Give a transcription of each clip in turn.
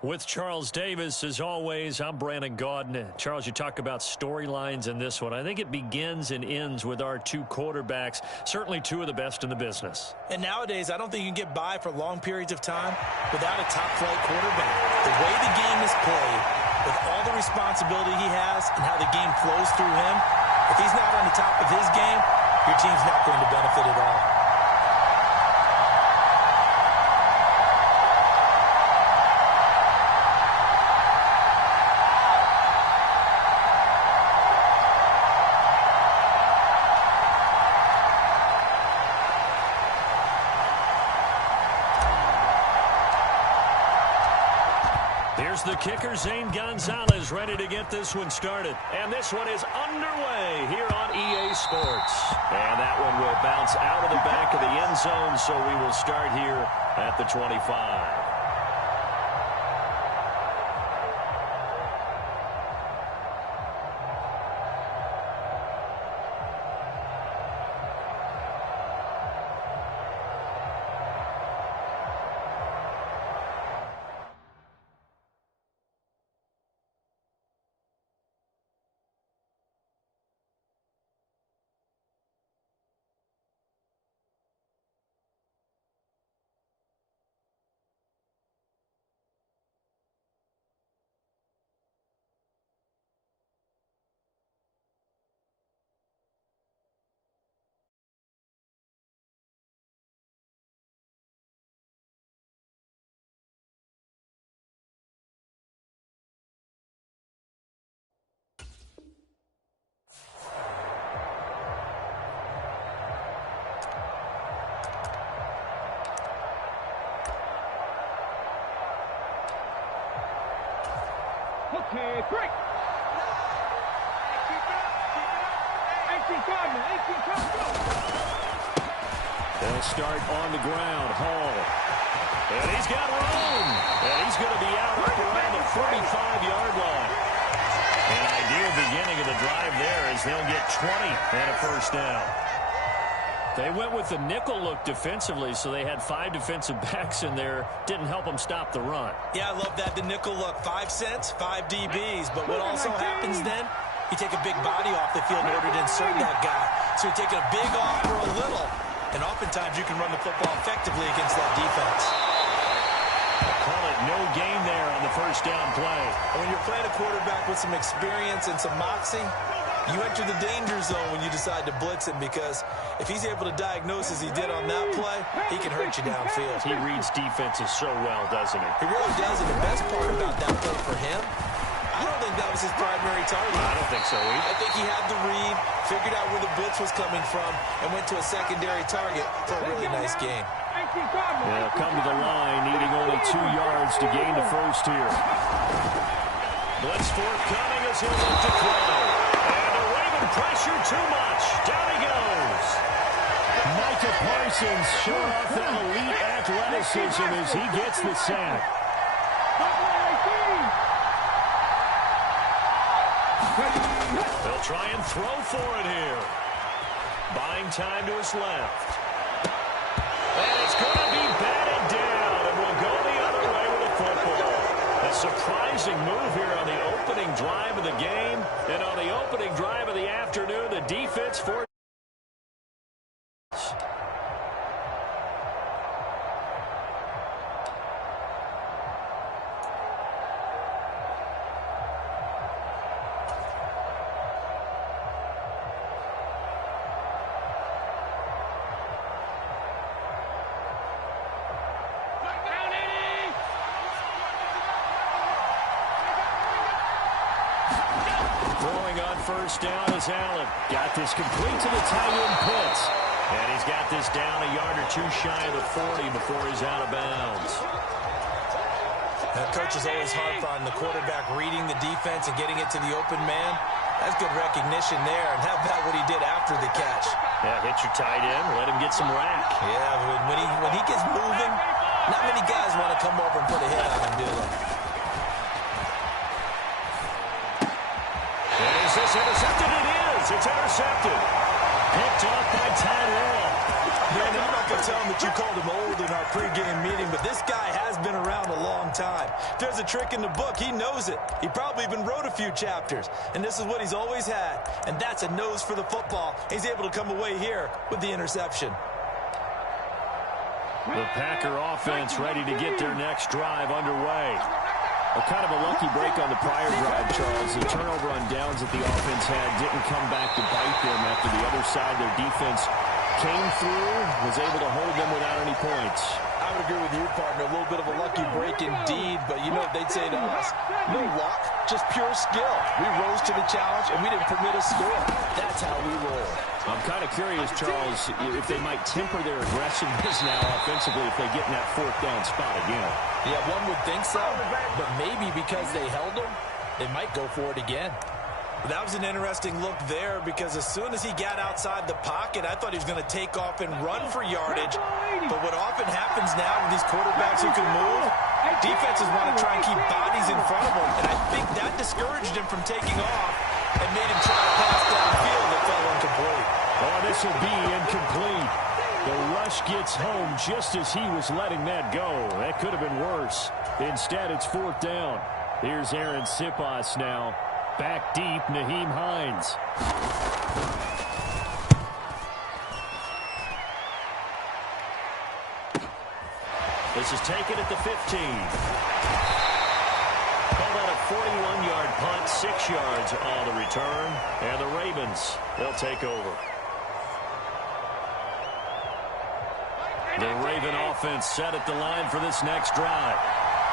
With Charles Davis, as always, I'm Brandon Gaudin. Charles, you talk about storylines in this one. I think it begins and ends with our two quarterbacks, certainly two of the best in the business. And nowadays, I don't think you can get by for long periods of time without a top-flight quarterback. The way the game is played, with all the responsibility he has and how the game flows through him, if he's not on the top of his game, your team's not going to benefit at all. Here's the kicker, Zane Gonzalez, ready to get this one started. And this one is underway here on EA Sports. And that one will bounce out of the back of the end zone, so we will start here at the 25. Okay, break. They'll start on the ground. Hall. And he's got room. And he's going to be out up around the 45-yard line. An ideal beginning of the drive there as they'll get 20 and a first down. They went with the nickel look defensively, so they had 5 defensive backs in there. Didn't help them stop the run. Yeah, I love that, the nickel look. 5 cents, 5 DBs. But what also happens then, you take a big body off the field in order to insert that guy. So you're taking a big off for a little. And oftentimes you can run the football effectively against that defense. Call it no gain there on the first down play. And when you're playing a quarterback with some experience and some moxie, you enter the danger zone when you decide to blitz him, because if he's able to diagnose as he did on that play, he can hurt you downfield. He reads defenses so well, doesn't he? He really does, and the best part about that play for him, I don't think that was his primary target. I don't think so either. I think he had the read, figured out where the blitz was coming from, and went to a secondary target for a really nice gain. They'll come to the line, needing only 2 yards to gain the first here. Blitz forthcoming as he'll look to throw. And a Raven pressure too much. Down he goes. Micah Parsons showing off that elite athleticism as he gets the sack. They'll try and throw for it here. Buying time to his left. And it's going to be batted down, and we'll go the other way with the football. A surprising move here on the opening drive of the game, and on the opening drive of the afternoon, the defense for. First down is Allen. Got this complete to the tight end Pitts. And he's got this down a yard or two shy of the 40 before he's out of bounds. That coach is always hard on the quarterback reading the defense and getting it to the open man. That's good recognition there. And how about what he did after the catch? Yeah, hit your tight end, let him get some rack. Yeah, when he gets moving, not many guys want to come over and put a hit on him, do they? Is this intercepted? It is. It's intercepted. Picked off by Tyrell. Brandon, I'm not going to tell him that you called him old in our pregame meeting, but this guy has been around a long time. If there's a trick in the book, he knows it. He probably even wrote a few chapters, and this is what he's always had, and that's a nose for the football. He's able to come away here with the interception. The Packer offense ready to get their next drive underway. Kind of a lucky break on the prior drive, Charles. The turnover on downs that the offense had didn't come back to bite them after the other side. Their defense came through, was able to hold them without any points. I would agree with you, partner. A little bit of a lucky break indeed, but you know what they'd say to us? No luck, just pure skill. We rose to the challenge, and we didn't permit a score. That's how we roll. I'm kind of curious, Charles, if they might temper their aggressiveness now offensively if they get in that fourth down spot again. Yeah, one would think so, but maybe because they held him, they might go for it again. That was an interesting look there because as soon as he got outside the pocket, I thought he was going to take off and run for yardage. But what often happens now with these quarterbacks who can move, defenses want to try and keep bodies in front of them. And I think that discouraged him from taking off and made him try to pass downfield that fell incomplete. Oh, this will be incomplete. The rush gets home just as he was letting that go. That could have been worse. Instead, it's fourth down. Here's Aaron Siposs now. Back deep, Nyheim Hines. This is taken at the 15. Called out a 41-yard punt, 6 yards on the return. And the Ravens, they'll take over. The Raven offense set at the line for this next drive.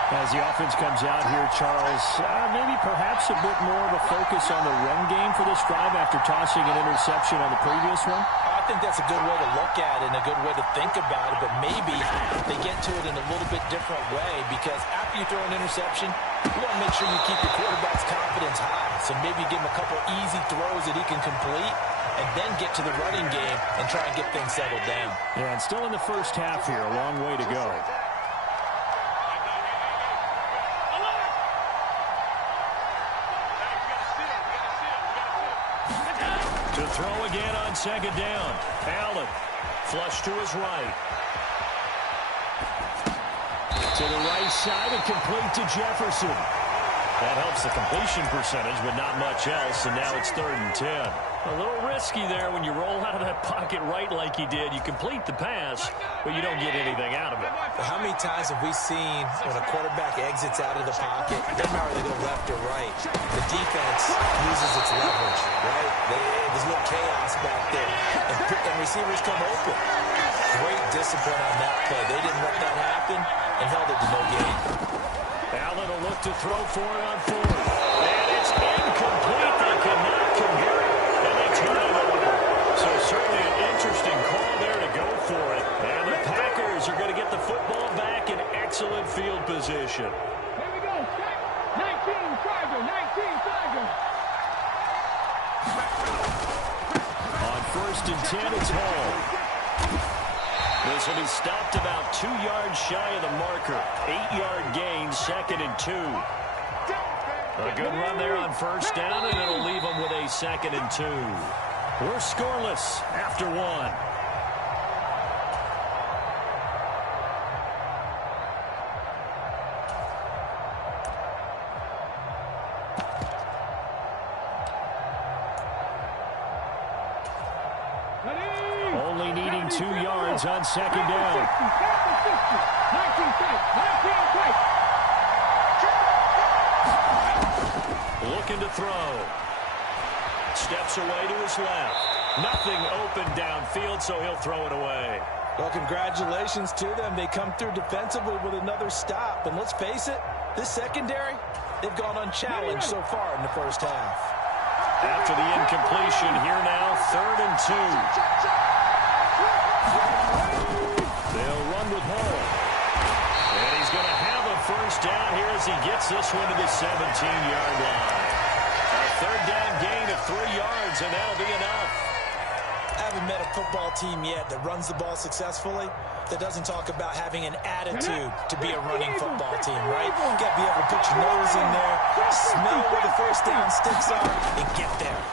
As the offense comes out here, Charles, maybe perhaps a bit more of a focus on the run game for this drive after tossing an interception on the previous one. I think that's a good way to look at it and a good way to think about it, but maybe they get to it in a little bit different way because after you throw an interception, you want to make sure you keep your quarterback's confidence high. So maybe give him a couple easy throws that he can complete and then get to the running game and try and get things settled down. Yeah, and still in the first half here, a long way to go. To throw again on second down. Allen, flush to his right. To the right side and complete to Jefferson. That helps the completion percentage, but not much else, and now it's 3rd and 10. A little risky there when you roll out of that pocket right like he did. You complete the pass, but you don't get anything out of it. How many times have we seen when a quarterback exits out of the pocket, it doesn't matter whether they go left or right, the defense loses its leverage, right? There's a little chaos back there, and receivers come open. Great discipline on that play. They didn't let that happen and held it to no gain. Allen will look to throw for it on 4th. And it's incomplete. They cannot convert it. And they turn it over. So certainly an interesting call there to go for it. And the Packers are going to get the football back in excellent field position. Here we go. 19 Tiger. 19 Tiger. On 1st and 10, it's Hall. This will be stopped about 2 yards shy of the marker. 8-yard gain, 2nd and 2. A good run there on 1st down, and it'll leave them with a 2nd and 2. We're scoreless after 1. Only needing 2 yards on 2nd down. 19 tight. Looking to throw. Steps away to his left. Nothing open downfield, so he'll throw it away. Well, congratulations to them. They come through defensively with another stop. And let's face it, this secondary, they've gone unchallenged so far in the first half. After the incompletion, here now, 3rd and 2. They'll run with Hall. And he's going to have a first down here as he gets this one to the 17-yard line. A 3rd down gain of 3 yards, and that'll be enough. I haven't met a football team yet that runs the ball successfully that doesn't talk about having an attitude to be a running football team, right? You got to be able to put your nose in there, smell where the first down sticks are, and get there.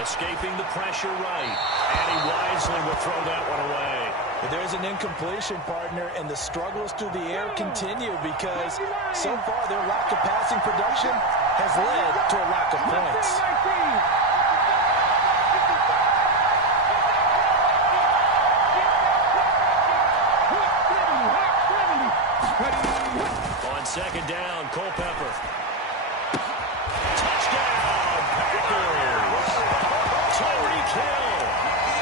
Escaping the pressure right. And he wisely will throw that one away. But there's an incompletion, partner, and the struggles through the air continue because so far their lack of passing production has led to a lack of points. On second down, Culpepper. Touchdown, Packers! Tyreek Hill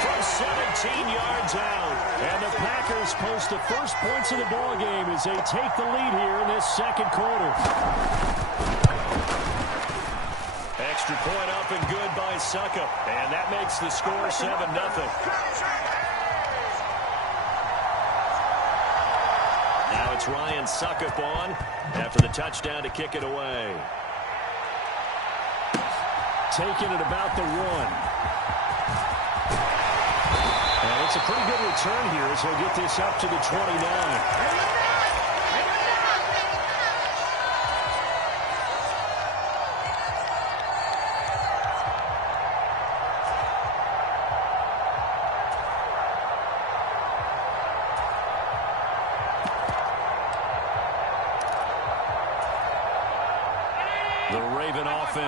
from 17 yards out. And the Packers post the first points of the ballgame as they take the lead here in this second quarter. Extra point up and good by Succop. And that makes the score 7-0. Now it's Ryan Succop on after the touchdown to kick it away. Taking it about the 1. And it's a pretty good return here as he'll get this up to the 29.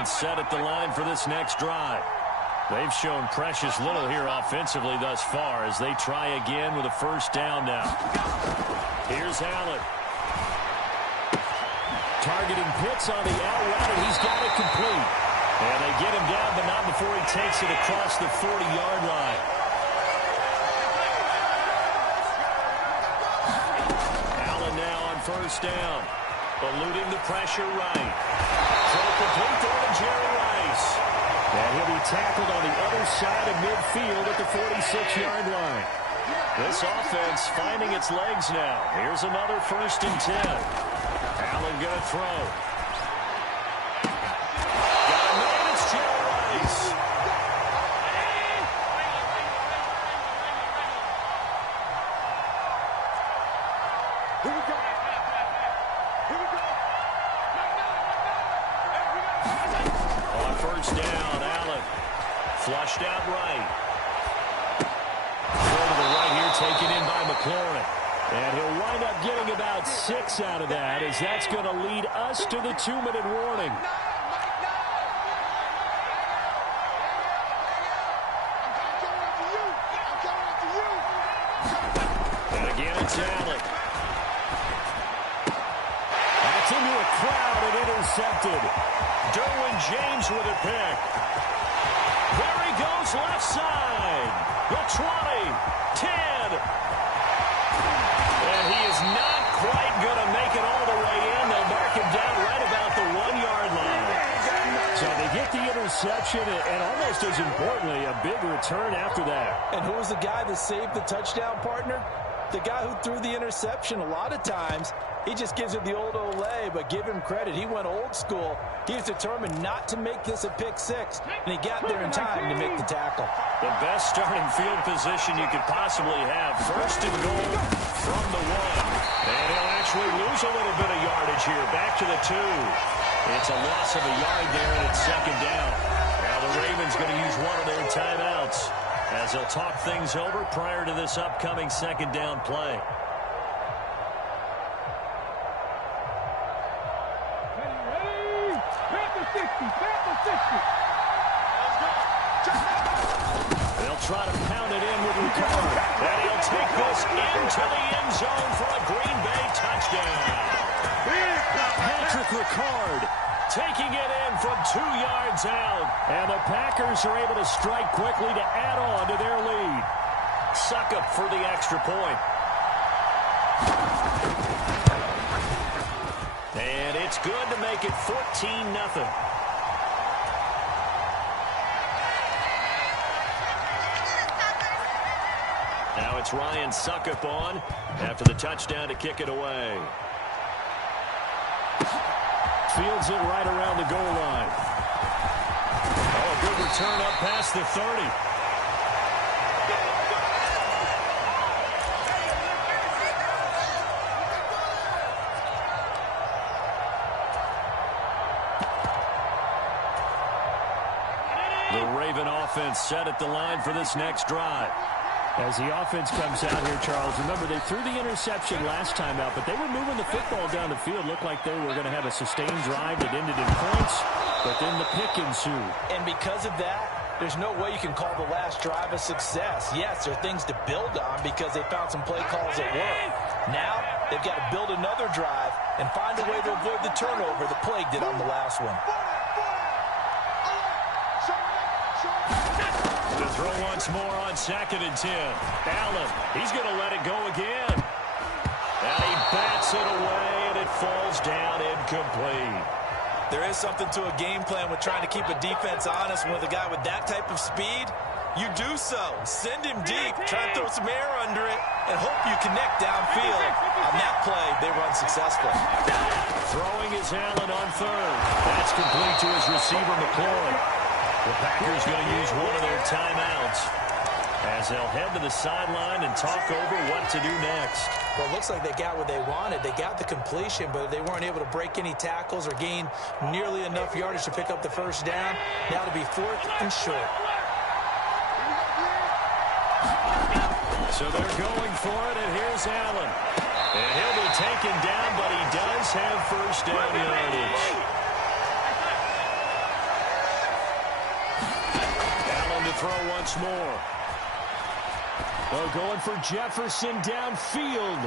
Set at the line for this next drive. They've shown precious little here offensively thus far as they try again with a first down now. Here's Allen. Targeting Pitts on the out route, and he's got it complete. And they get him down, but not before he takes it across the 40-yard line. Allen now on first down. Eluding the pressure right. Throw complete there to Jerry Rice. And he'll be tackled on the other side of midfield at the 46-yard line. This offense finding its legs now. Here's another 1st and 10. Allen going to throw. Got a man, it's Jerry Rice. Here we go. On first down, Allen flushed out right. Throw to the right here, taken in by McLaurin. And he'll wind up getting about 6 out of that as that's going to lead us to the 2-minute warning. And again, it's Allen. That's into a crowd and intercepted. Derwin James with a pick. There he goes left side. The 20, 10. And he is not quite going to make it all the way in. They'll mark him down right about the 1-yard line. So they get the interception and almost as importantly, a big return after that. And who was the guy that saved the touchdown, partner? The guy who threw the interception. A lot of times, he just gives it the old Olay, but give him credit. He went old school. He was determined not to make this a pick 6, and he got there in time to make the tackle. The best starting field position you could possibly have. 1st and goal from the 1. And he'll actually lose a little bit of yardage here. Back to the 2. It's a loss of a yard there, and it's 2nd down. Now the Ravens going to use one of their timeouts as they'll talk things over prior to this upcoming 2nd down play. They'll try to pound it in with Ricard. And he'll take this into the end zone for a Green Bay touchdown. Patrick Ricard taking it in from 2 yards out. And the Packers are able to strike quickly to add on to their lead. Succop for the extra point. And it's good to make it 14-0. Now it's Ryan Succop on after the touchdown to kick it away. Fields it right around the goal line. Oh, a good return up past the 30. offense set at the line for this next drive. As the offense comes out here, Charles, remember they threw the interception last time out, but they were moving the football down the field. Looked like they were going to have a sustained drive that ended in points, but then the pick ensued. And because of that, there's no way you can call the last drive a success. Yes, there are things to build on because they found some play calls that work. Now, they've got to build another drive and find a way to avoid the turnover that plagued it on the last one. To throw once more on 2nd and 10. Allen, he's going to let it go again. And he bats it away, and it falls down incomplete. There is something to a game plan with trying to keep a defense honest. With a guy with that type of speed, you do so. Send him deep, try and throw some air under it, and hope you connect downfield. On that play, they were unsuccessful. Throwing is Allen on 3rd. That's complete to his receiver, McCoy. The Packers going to use one of their timeouts as they'll head to the sideline and talk over what to do next. Well, it looks like they got what they wanted. They got the completion, but they weren't able to break any tackles or gain nearly enough yardage to pick up the first down. Now to be 4th and short. So they're going for it, and here's Allen. And he'll be taken down, but he does have first down yardage. To throw once more. Going for Jefferson downfield.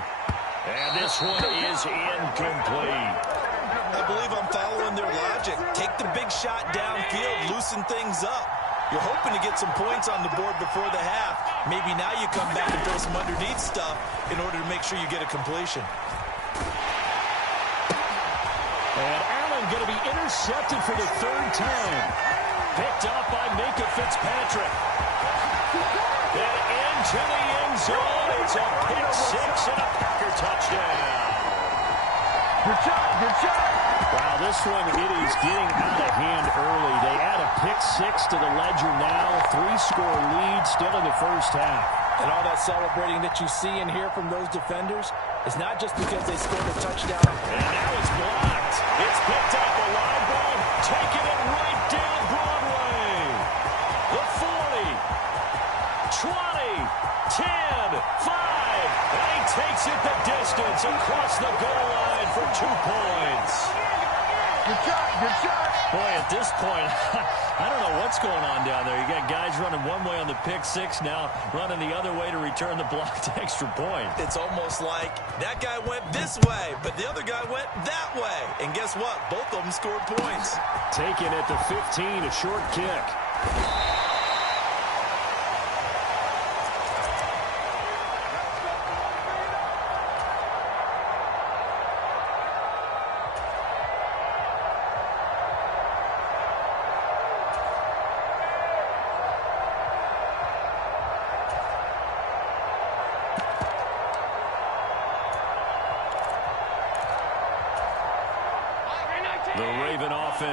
And this one is incomplete. I believe I'm following their logic. Take the big shot downfield, loosen things up. You're hoping to get some points on the board before the half. Maybe now you come back and throw some underneath stuff in order to make sure you get a completion. And Allen going to be intercepted for the 3rd time. Picked up by Minkah Fitzpatrick. And into the end zone. It's a pick 6 and a Packer touchdown. Good shot. Wow, this one, it is getting out of hand early. They add a pick 6 to the ledger now. 3-score lead still in the first half. And all that celebrating that you see and hear from those defenders is not just because they scored a touchdown. And now it's blocked. It's picked up, a live ball, taking it right down Broadway. The 40, 20, 10, 5. And he takes it the distance across the goal line for 2 points. Good shot. Boy, at this point, I don't know what's going on down there. You got guys running one way on the pick 6, now running the other way to return the blocked extra point. It's almost like that guy went this way, but the other guy went that way. And guess what? Both of them scored points. Taken at the 15, a short kick.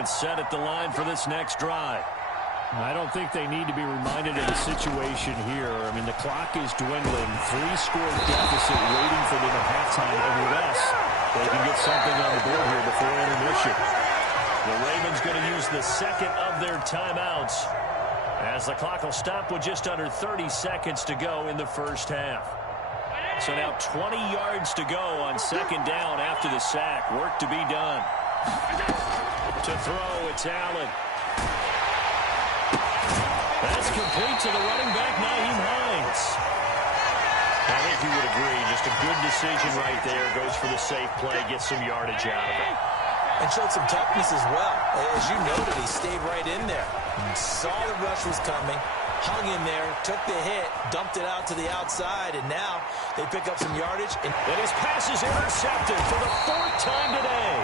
Set at the line for this next drive. I don't think they need to be reminded of the situation here. I mean, the clock is dwindling. 3-score deficit waiting for them at halftime, unless they can get something on the board here before intermission. The Ravens going to use the 2nd of their timeouts as the clock will stop with just under 30 seconds to go in the first half. So now 20 yards to go on 2nd down after the sack. Work to be done. To throw, it's Allen. That's complete to the running back, Nyheim Hines. I think you would agree, just a good decision right there. Goes for the safe play, gets some yardage out of it. And showed some toughness as well. As you noted, he stayed right in there. Saw the rush was coming, hung in there, took the hit, dumped it out to the outside, and now they pick up some yardage. And his pass is intercepted for the 4th time today.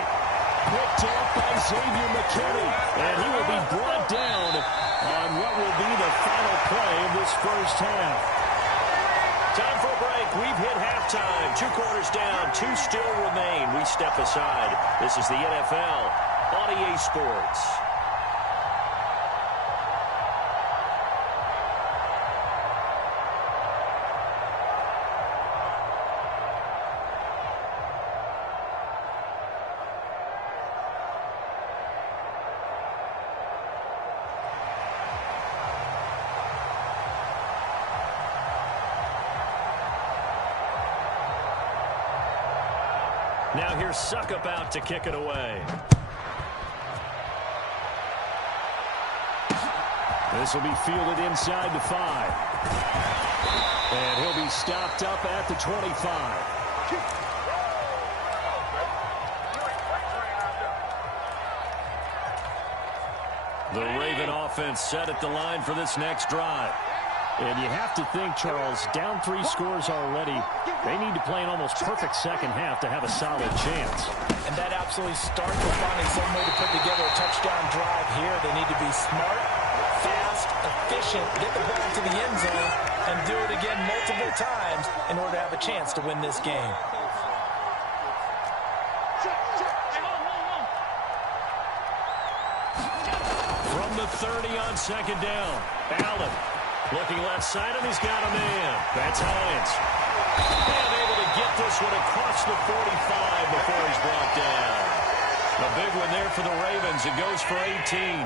Picked off by Xavier McKinney, and he will be brought down on what will be the final play of this first half. Time for a break. We've hit halftime. 2 quarters down, 2 still remain. We step aside. This is the NFL on EA Sports. Now here's Suckup out to kick it away. This will be fielded inside the 5. And he'll be stopped up at the 25. The Raven offense set at the line for this next drive. And you have to think, Charles, down 3 scores already. They need to play an almost perfect second half to have a solid chance. And that absolutely starts with finding some way to put together a touchdown drive here. They need to be smart, fast, efficient, get the ball to the end zone, and do it again multiple times in order to have a chance to win this game. From the 30 on second down, Allen looking left side, and he's got a man. That's Hines. And able to get this one across the 45 before he's brought down. A big one there for the Ravens. It goes for 18.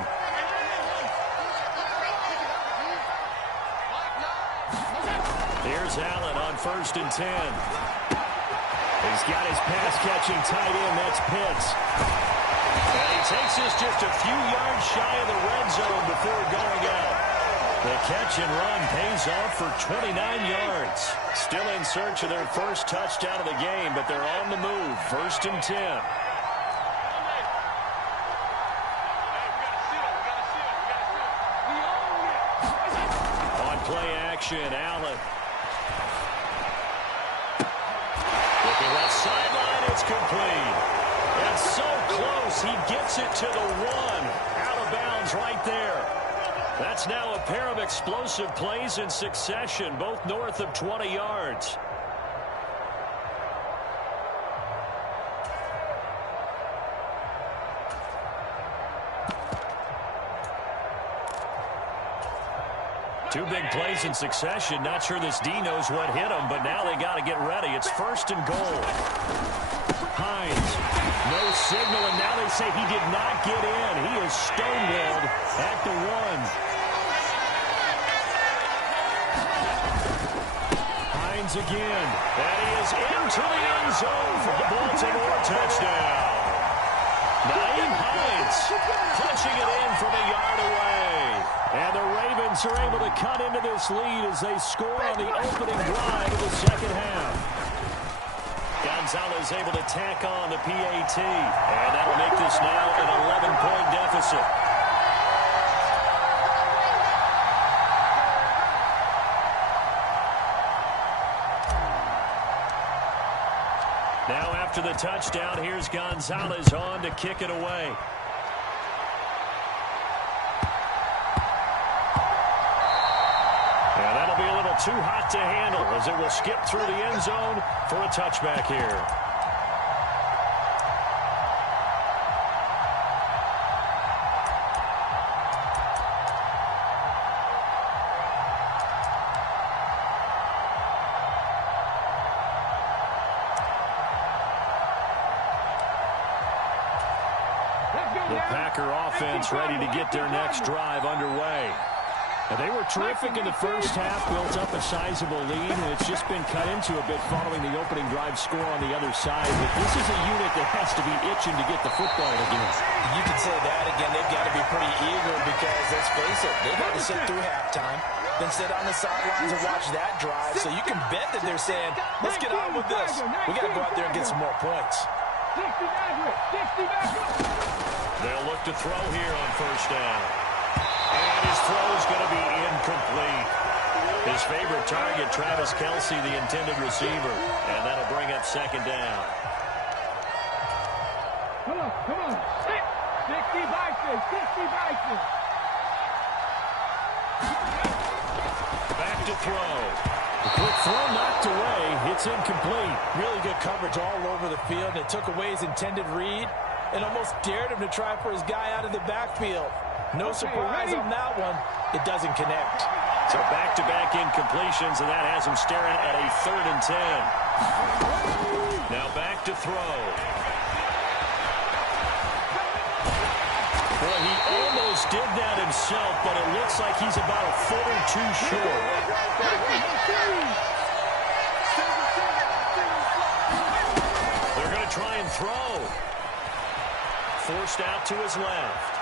Here's Allen on 1st and 10. He's got his pass-catching tight end. That's Pitts. And he takes this just a few yards shy of the red zone before going out. The catch and run pays off for 29 yards. Still in search of their first touchdown of the game, but they're on the move. 1st and 10. On play action, Allen. Looking left sideline, it's complete. And so close, he gets it to the 1. Out of bounds right there. That's now a pair of explosive plays in succession, both north of 20 yards. Two big plays in succession. Not sure this D knows what hit him, but now they got to get ready. It's 1st and goal. Hines, no signal, and now they say he did not get in. He is stonewalled at the 1. Hines again. And he is into the end zone for the Baltimore touchdown. Nyheim Hines clutching it in from a yard away. And the Ravens are able to cut into this lead as they score on the opening drive of the second half. Gonzalez able to tack on the PAT. And that'll make this now an 11-point deficit. Now after the touchdown, here's Gonzalez on to kick it away. And that'll be a little too hot to handle as it will skip through the end zone for a touchback here. The Packer offense ready to get their next drive underway. And they were terrific in the first half, built up a sizable lead, and it's just been cut into a bit following the opening drive score on the other side. But this is a unit that has to be itching to get the football again. You can say that again. They've got to be pretty eager because, let's face it, they've got to sit through halftime, then sit on the sidelines and watch that drive. So you can bet that they're saying, let's get on with this. We got to go out there and get some more points. They'll look to throw here on 1st down. And his throw is going to be incomplete. His favorite target, Travis Kelce, the intended receiver. And that'll bring up 2nd down. Come on. 60 Vikings. Back to throw. The quick throw knocked away. It's incomplete. Really good coverage all over the field. It took away his intended read and almost dared him to try for his guy out of the backfield. No surprise on that one. It doesn't connect. So back-to-back incompletions, and that has him staring at a 3rd and 10. Now back to throw. Boy, he almost did that himself, but it looks like he's about a foot or two short. They're going to try and throw. Forced out to his left.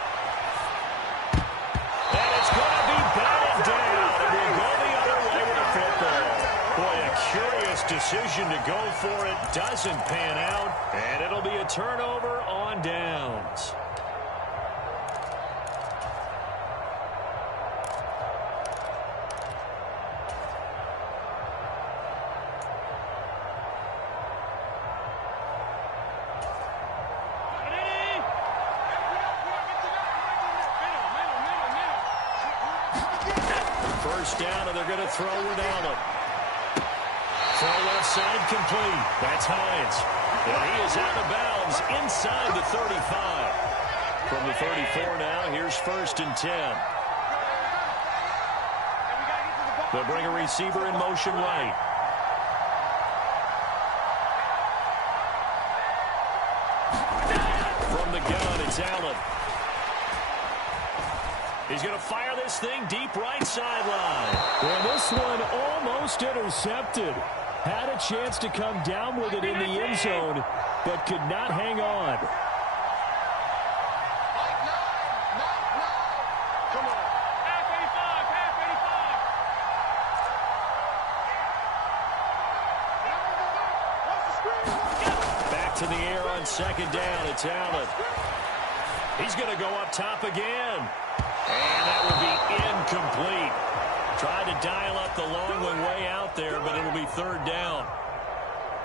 And it's going to be batted down. And we'll go the other way with the football. Boy, a curious decision to go for it. Doesn't pan out. And it'll be a turnover on downs. First down, and they're going to throw it Allen. Throw left side complete. That's Hines. And he is out of bounds inside the 35. From the 34 now, here's 1st and 10. They'll bring a receiver in motion right. From the gun, it's Allen. He's going to fire this thing deep right sideline. Well, this one almost intercepted. Had a chance to come down with it in the end zone, but could not hang on. Come on. Half 85, Back to the air on 2nd down. It's Allen. He's going to go up top again. And that will be incomplete. Tried to dial up the long one way out there, but it'll be 3rd down.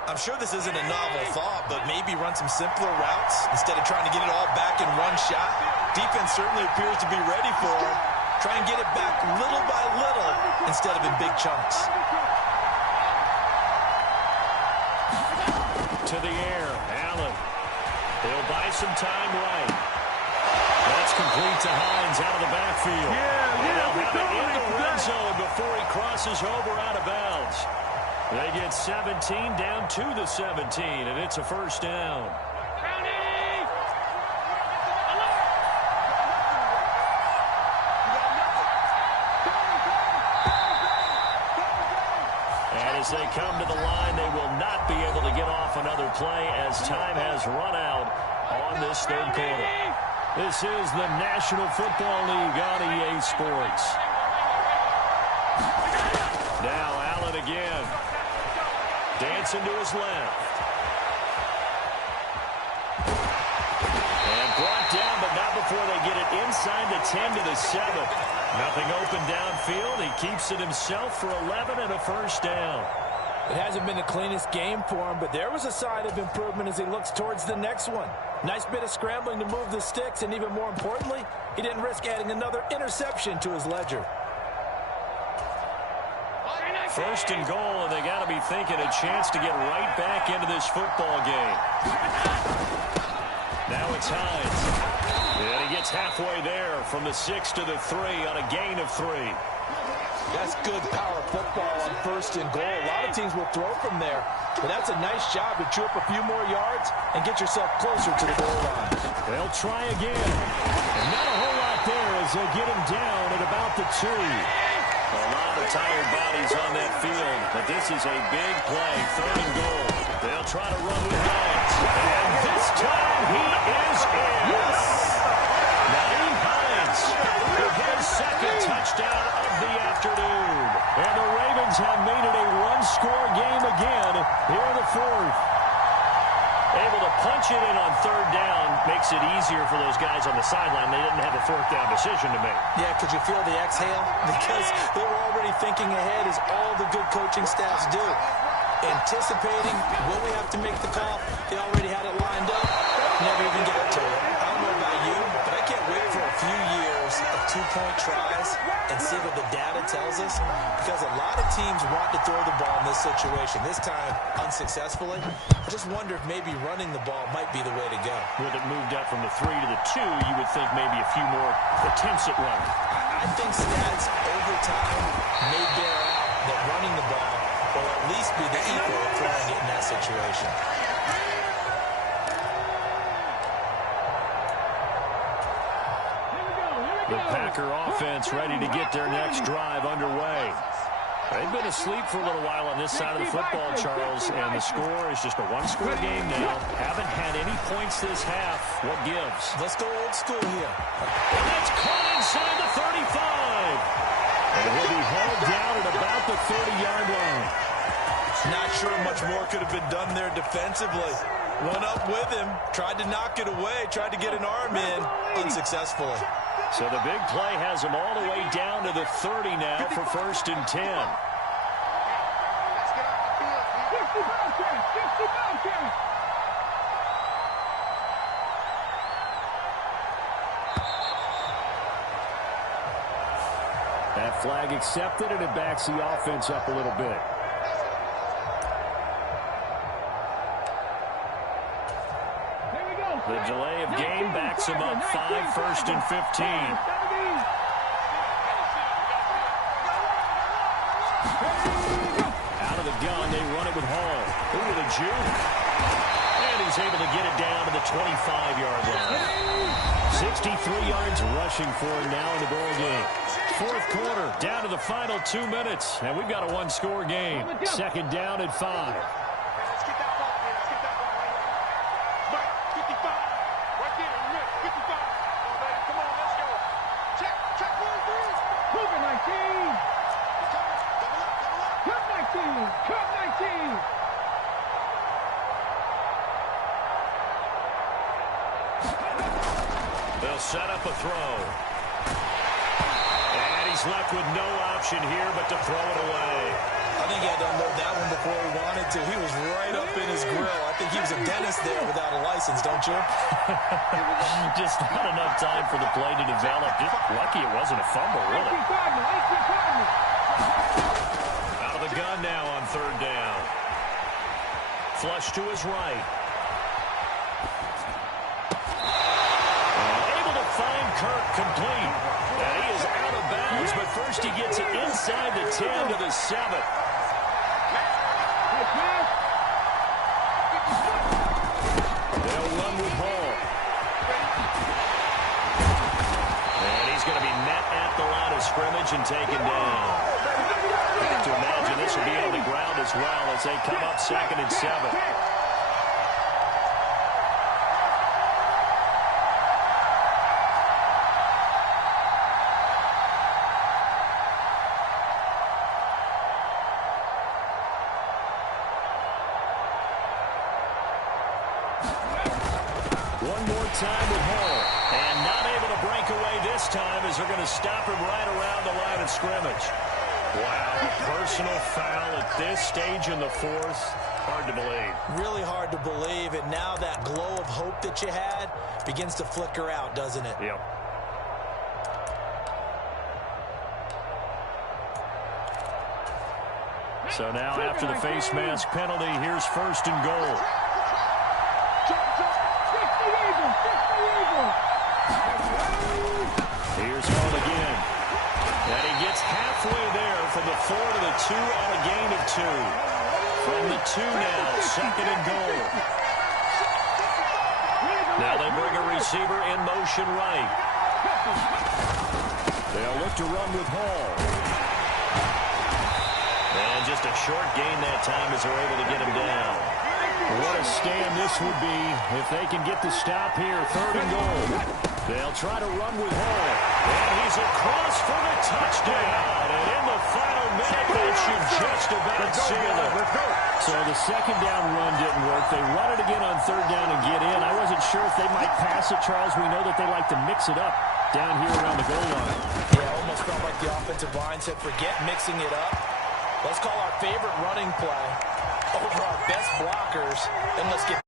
I'm sure this isn't a novel thought, but maybe run some simpler routes instead of trying to get it all back in one shot. Defense certainly appears to be ready for him. Try and get it back little by little instead of in big chunks. To the air, Allen. He'll buy some time right. That's complete to Hines out of the backfield. And they'll have it in the red zone before he crosses over out of bounds. They get 17 down to the 17, and it's a 1st down. And as they come to the line, they will not be able to get off another play as time has run out on this 3rd quarter. This is the National Football League on EA Sports. Now Allen again. Dancing to his left. And brought down, but not before they get it inside the 10 to the 7. Nothing open downfield. He keeps it himself for 11 and a 1st down. It hasn't been the cleanest game for him, but there was a sign of improvement as he looks towards the next one. Nice bit of scrambling to move the sticks, and even more importantly, he didn't risk adding another interception to his ledger. 1st and goal, and they got to be thinking a chance to get right back into this football game. Now it's Hines. And he gets halfway there from the 6 to the 3 on a gain of 3. That's good power football on 1st and goal. A lot of teams will throw from there, but that's a nice job to chew up a few more yards and get yourself closer to the goal line. They'll try again. And not a whole lot there as they get him down at about the 2. A lot of tired bodies on that field, but this is a big play, 3rd and goal. They'll try to run with Hines. And this time he is in. Yes! Nyheim Hines with his 2nd touchdown of the afternoon. And the Ravens have made it a one-score game again here in the 4th. Able to punch it in on 3rd down makes it easier for those guys on the sideline. They didn't have a 4th down decision to make. Yeah, could you feel the exhale? Because they were already thinking ahead, as all the good coaching staffs do. Anticipating when we have to make the call, they already had it lined up. Never even got to it. I don't know about you, but I can't wait for a few years of 2-point tries and see what the data tells us. Because a lot of teams want to throw the ball in this situation. This time, unsuccessfully. I just wonder if maybe running the ball might be the way to go. With it moved up from the 3 to the 2, you would think maybe a few more attempts at running. I think stats over time may bear out that running the ball will at least be the equal of throwing it in that situation. The Packer offense ready to get their next drive underway. They've been asleep for a little while on this side of the football, Charles, and the score is just a one-score game now. Haven't had any points this half. What gives? Let's go old school here. And that's caught inside the 35. And he'll be hauled down at about the 30-yard line. Not sure much more could have been done there defensively. Run up with him, tried to knock it away, tried to get an arm in, unsuccessfully. So the big play has him all the way down to the 30 now for 1st and 10. 60 Bobcats. That flag accepted, and it backs the offense up a little bit. The delay of game backs him up 5, 1st and 15. Out of the gun, they run it with Hall. Ooh, the juke. And he's able to get it down to the 25-yard line. 63 yards rushing for him now in the ball game. 4th quarter, down to the final 2 minutes, and we've got a one-score game. 2nd down at 5. They'll set up a throw. And he's left with no option here but to throw it away. I think he had to unload that one before he wanted to. He was right up in his grill. I think he was a dentist there without a license, don't you? Just not enough time for the play to develop. Just lucky it wasn't a fumble, really. Out of the gun now on 3rd down. Flush to his right. Able to find Kirk complete. And he is out of bounds, but first he gets it inside the 10 to the 7. They'll run with Hall. And he's going to be met at the line of scrimmage and taken down. I have to imagine this will be on the ground as well as they come up 2nd and 7. One more time with Hall. And not able to break away this time as they're going to stop him right around the line of scrimmage. Wow, a personal foul at this stage in the 4th. Hard to believe. Really hard to believe, and now that glow of hope that you had begins to flicker out, doesn't it? Yep. So now after the face mask penalty, here's 1st and goal. Here's Hall again. And he gets halfway there from the 4 to the 2 on a gain of 2. From the 2 now, 2nd and goal. Now they bring a receiver in motion right. They'll look to run with Hall. And just a short gain that time as they're able to get him down. What a stand this would be if they can get the stop here. 3rd and goal. They'll try to run with Hall. And he's across for the touchdown. And in the final minute, that should just about seal it. So the 2nd down run didn't work. They run it again on 3rd down and get in. I wasn't sure if they might pass it, Charles. We know that they like to mix it up down here around the goal line. Yeah, almost felt like the offensive line said, forget mixing it up. Let's call our favorite running play over our best blockers, and let's get